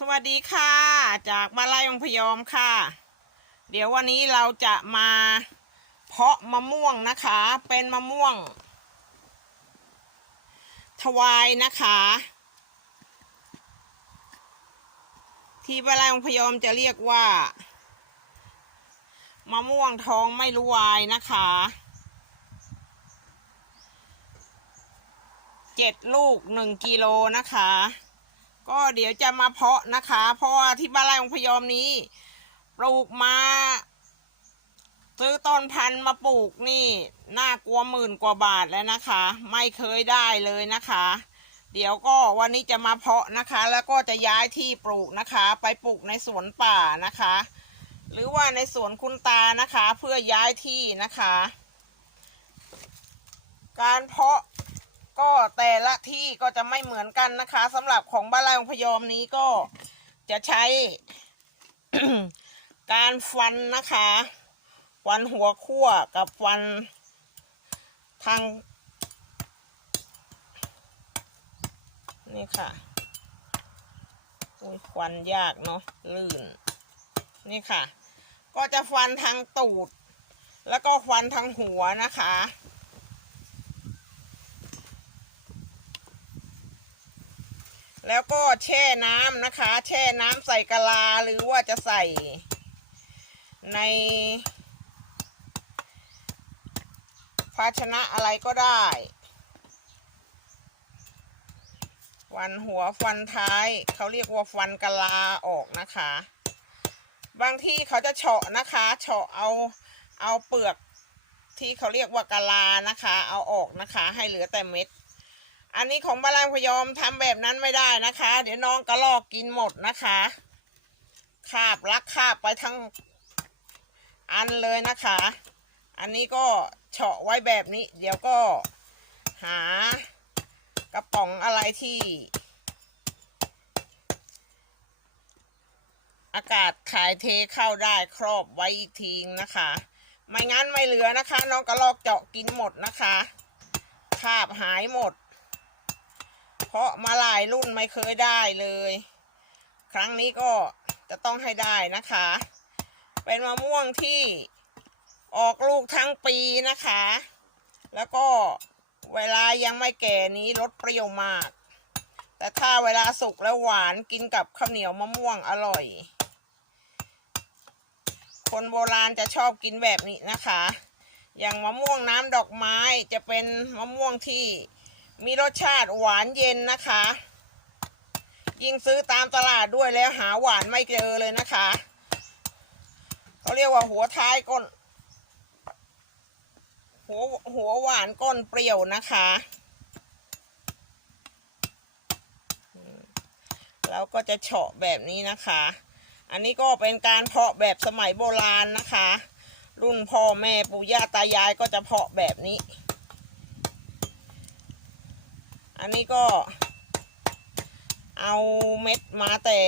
สวัสดีค่ะ จากบ้านไร่องพยอมค่ะ เดี๋ยววันนี้เราจะมาเพาะมะม่วงนะคะ เป็นมะม่วง ทวายนะคะ ที่บ้านไร่องพยอมจะเรียกว่า มะม่วงทองไม่รู้วายนะคะเจ็ดลูกหนึ่งกิโลนะคะ ก็เดี๋ยวจะมาเพาะนะคะ เพราะว่าที่บ้านไร่ของพยอมนี้ ปลูกมา ซื้อต้นพันธุ์มาปลูกนี่น่ากลัวหมื่นกว่าบาทแล้วนะคะ ไม่เคยได้เลยนะคะ เดี๋ยวก็วันนี้จะมาเพาะนะคะ แล้วก็จะย้ายที่ปลูกนะคะ ไปปลูกในสวนป่านะคะ หรือว่าในสวนคุณตานะคะ เพื่อย้ายที่นะคะ การเพาะ ก็แต่ละที่ก็จะไม่เหมือนกันนะคะสำหรับของบ้านไร่องพยอมนี้ก็จะใช้ การฟันนะคะฟันหัวขั้วกับฟันทาง นี่ค่ะอุ้ยฟันยากเนาะลื่น นี่ค่ะ ก็จะฟันทางตูด แล้วก็ฟันทางหัวนะคะ แล้วก็แช่น้ำนะคะ แช่น้ำใส่กะลาหรือว่าจะใส่ใน ภาชนะอะไรก็ได้ฟันหัวฟันท้าย เขาเรียกว่าฟันกะลาออกนะคะ บางที่เขาจะเฉาะนะคะเฉาะเอาเอาเปลือกที่เขาเรียกว่ากะลานะคะ เอาออกนะคะ ให้เหลือแต่เม็ด อันนี้ของบาลางพยอมทำแบบนั้นไม่ได้นะคะ เดี๋ยวน้องกระลอกกินหมดนะคะคาบลักคาบไปทั้งอันเลยนะคะ อันนี้ก็เฉาะไว้แบบนี้ เดี๋ยวก็หากระป๋องอะไรที่ อากาศถ่ายเทเข้าได้ครอบไว้อีกทีนะคะ ไม่งั้นไม่เหลือนะคะ น้องกระลอกเจาะกินหมดนะคะคาบหายหมด เพราะมาหลายรุ่นไม่เคยได้เลย ครั้งนี้ก็จะต้องให้ได้นะคะ เป็นมะม่วงที่ออกลูกทั้งปีนะคะ แล้วก็เวลายังไม่แก่นี้รสเปรี้ยวมาก แต่ถ้าเวลาสุกแล้วหวานกินกับข้าวเหนียวมะม่วงอร่อย คนโบราณจะชอบกินแบบนี้นะคะ อย่างมะม่วงน้ำดอกไม้จะเป็นมะม่วงที่ มีรสชาติหวานเย็นนะคะ ยิ่งซื้อตามตลาดด้วยแล้วหาหวานไม่เจอเลยนะคะเขาเรียกว่าหัวท้ายก้น หัวหัวหวานก้นเปรี้ยวนะคะอืมแล้วก็จะเฉาะแบบนี้นะคะ อันนี้ก็เป็นการเพาะแบบสมัยโบราณนะคะ รุ่นพ่อแม่ปู่ย่าตายายก็จะเพาะแบบนี้ อันนี้ก็ เอาเม็ดมาแต่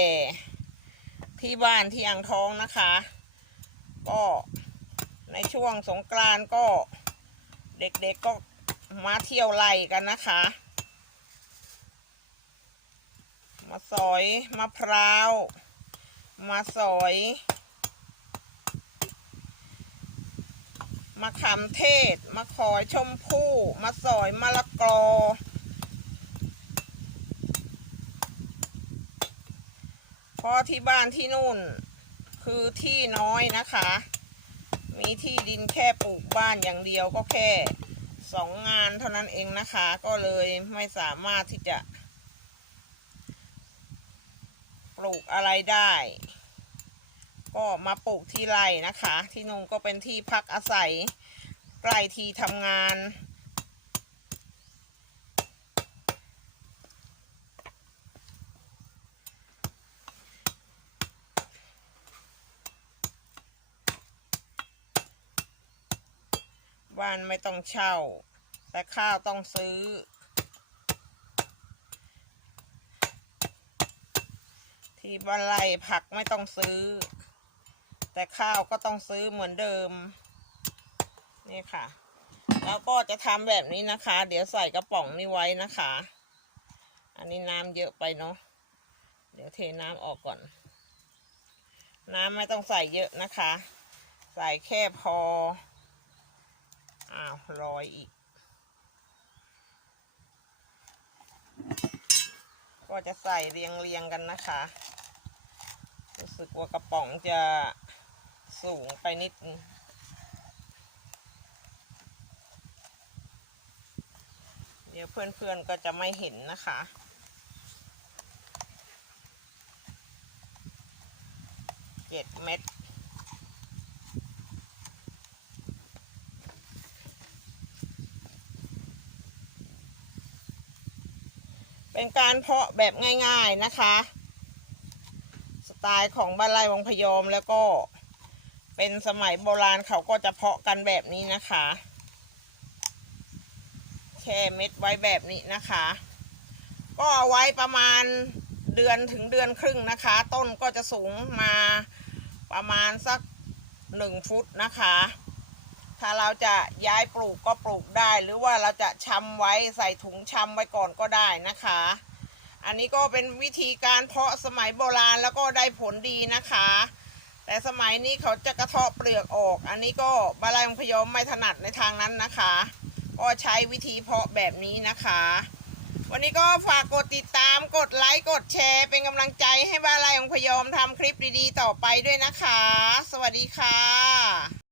ที่บ้านที่อ่างทองนะคะ ก็ในช่วงสงกรานก็เด็กๆก็มาเที่ยวไล่กันนะคะ มาสอยมะพร้าว มาสอยมะขามเทศมะขอยชมพู่ มาสอยมะละกอ เพ ราะที่บ้านที่นู่น คือที่น้อยนะคะ มีที่ดินแค่ปลูกบ้านอย่างเดียวก็แค่สองงานเท่านั้นเองนะคะ ก็เลยไม่สามารถที่จะปลูกอะไรได้ ก็มาปลูกที่ไร่นะคะ ที่นู่นก็เป็นที่พักอาศัยใกล้ที่ทำงาน บ้านไม่ต้องเช่า แต่ข้าวต้องซื้อ ที่บ้านไร่ผักไม่ต้องซื้อ แต่ข้าวก็ต้องซื้อเหมือนเดิม นี่ค่ะ แล้วก็จะทำแบบนี้นะคะ เดี๋ยวใส่กระป๋องนี้ไว้นะคะ อันนี้น้ำเยอะไปเนาะเดี๋ยวเทน้ำออกก่อน น้ำไม่ต้องใส่เยอะนะคะ ใส่แค่พอ อ้าวลอยอีก ก็จะใส่เรียงเรียงกันนะคะ รู้สึกว่ากระป๋องจะสูงไปนิดนึงเดี๋ยวเพื่อนๆก็จะไม่เห็นนะคะเจ็ดเม็ด เป็นการเพาะแบบง่ายๆนะคะ สไตล์ของบ้านไร่วังพยอมแล้วก็เป็นสมัยโบราณเขาก็จะเพาะกันแบบนี้นะคะ แช่เม็ดไว้แบบนี้นะคะ ก็เอาไว้ประมาณเดือนถึงเดือนครึ่งนะคะ ต้นก็จะสูงมาประมาณสักหนึ่งฟุตนะคะ ถ้าเราจะย้ายปลูกก็ปลูกได้ หรือว่าเราจะชำไว้ใส่ถุงชำไว้ก่อนก็ได้นะคะ อันนี้ก็เป็นวิธีการเพาะสมัยโบราณแล้วก็ได้ผลดีนะคะ แต่สมัยนี้เขาจะกระเทาะเปลือกออก อันนี้ก็บาลายองพยอมไม่ถนัดในทางนั้นนะคะ ก็ใช้วิธีเพาะแบบนี้นะคะ วันนี้ก็ฝากกดติดตามกดไลค์กดแชร์ เป็นกำลังใจให้บาลายองพยอมทำคลิปดีๆ ต่อไปด้วยนะคะ สวัสดีค่ะ